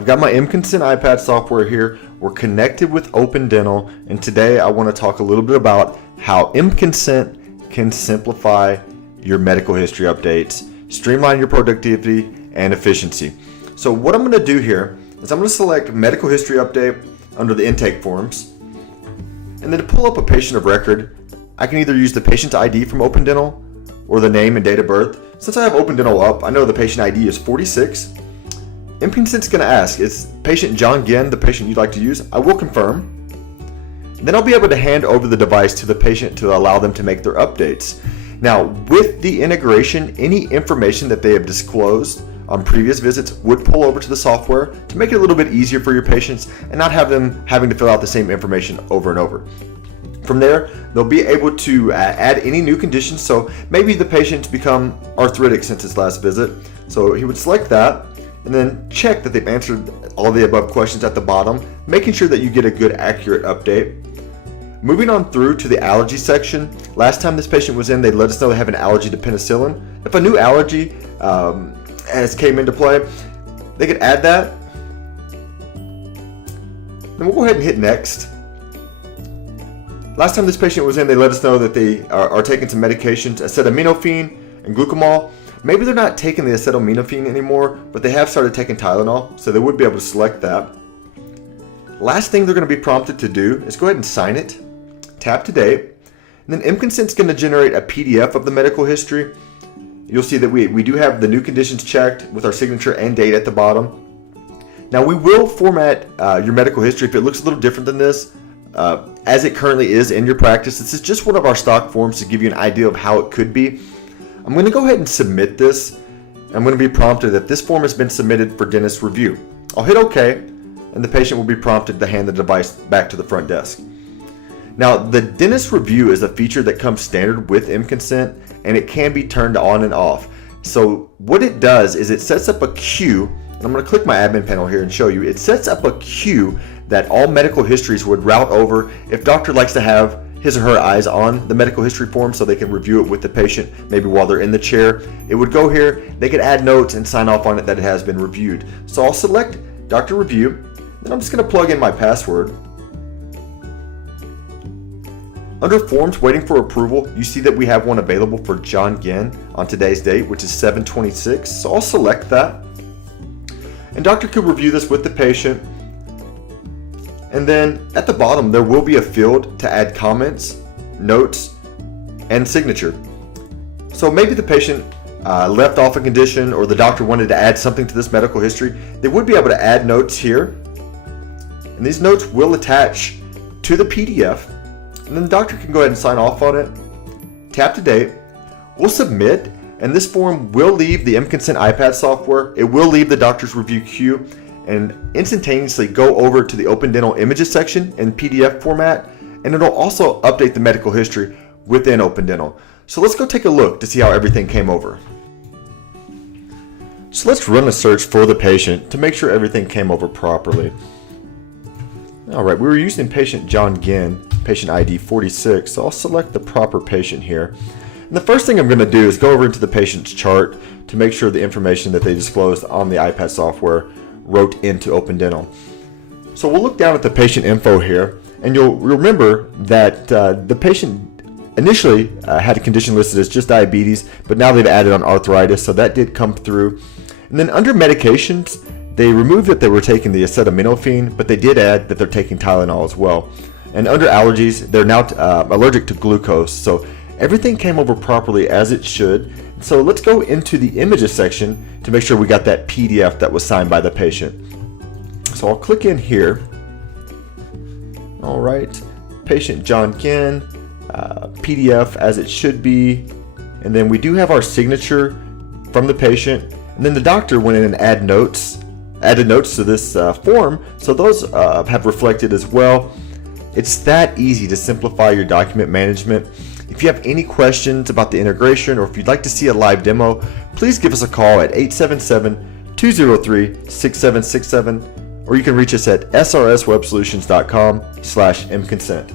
I've got my mConsent iPad software here. We're connected with Open Dental, and today I want to talk a little bit about how mConsent can simplify your medical history updates, streamline your productivity and efficiency. So what I'm going to do here is I'm going to select medical history update under the intake forms, and then to pull up a patient of record, I can either use the patient ID from Open Dental or the name and date of birth. Since I have Open Dental up, I know the patient ID is 46. mConsent's going to ask, is patient John Ginn the patient you'd like to use? I will confirm. Then I'll be able to hand over the device to the patient to allow them to make their updates. Now, with the integration, any information that they have disclosed on previous visits would pull over to the software to make it a little bit easier for your patients and not have them having to fill out the same information over and over. From there, they'll be able to add any new conditions. So maybe the patient's become arthritic since his last visit. So he would select that and then check that they've answered all the above questions at the bottom, making sure that you get a good, accurate update. Moving on through to the allergy section. Last time this patient was in, they let us know they have an allergy to penicillin. If a new allergy has came into play, they could add that. Then we'll go ahead and hit next. Last time this patient was in, they let us know that they are taking some medications, acetaminophen and glucamol. Maybe they're not taking the acetaminophen anymore, but they have started taking Tylenol, so they would be able to select that. Last thing they're going to be prompted to do is go ahead and sign it, tap to date, and then mConsent's going to generate a PDF of the medical history. You'll see that we do have the new conditions checked with our signature and date at the bottom. Now we will format your medical history if it looks a little different than this, as it currently is in your practice. This is just one of our stock forms to give you an idea of how it could be. I'm going to go ahead and submit this. I'm going to be prompted that this form has been submitted for dentist review. I'll hit OK, and the patient will be prompted to hand the device back to the front desk. Now, the dentist review is a feature that comes standard with mConsent, and it can be turned on and off. So what it does is it sets up a queue, and I'm going to click my admin panel here and show you. It sets up a queue that all medical histories would route over if doctor likes to have his or her eyes on the medical history form so they can review it with the patient, maybe while they're in the chair. It would go here, they could add notes and sign off on it that it has been reviewed. So I'll select Doctor Review, then I'm just going to plug in my password. Under Forms Waiting for Approval, you see that we have one available for John Ginn on today's date, which is 7/26. So I'll select that. And doctor could review this with the patient. And then at the bottom, there will be a field to add comments, notes, and signature. So maybe the patient left off a condition or the doctor wanted to add something to this medical history. They would be able to add notes here. And these notes will attach to the PDF. And then the doctor can go ahead and sign off on it. Tap to date. We'll submit, and this form will leave the mConsent iPad software. It will leave the doctor's review queue and instantaneously go over to the Open Dental Images section in PDF format, and it'll also update the medical history within Open Dental. So let's go take a look to see how everything came over. So let's run a search for the patient to make sure everything came over properly. Alright, we were using patient John Ginn, patient ID 46, so I'll select the proper patient here. And the first thing I'm going to do is go over into the patient's chart to make sure the information that they disclosed on the iPad software wrote into Open Dental. So we'll look down at the patient info here, and you'll remember that the patient initially had a condition listed as just diabetes, but now they've added on arthritis, so that did come through. And then under medications, they removed that they were taking the acetaminophen, but they did add that they're taking Tylenol as well. And under allergies, they're now allergic to glucose, so everything came over properly as it should. So let's go into the images section to make sure we got that PDF that was signed by the patient. So I'll click in here. All right, patient John Ginn, PDF as it should be. And then we do have our signature from the patient. And then the doctor went in and added notes to this form. So those have reflected as well. It's that easy to simplify your document management. If you have any questions about the integration or if you'd like to see a live demo, please give us a call at 877-203-6767, or you can reach us at srswebsolutions.com/mConsent.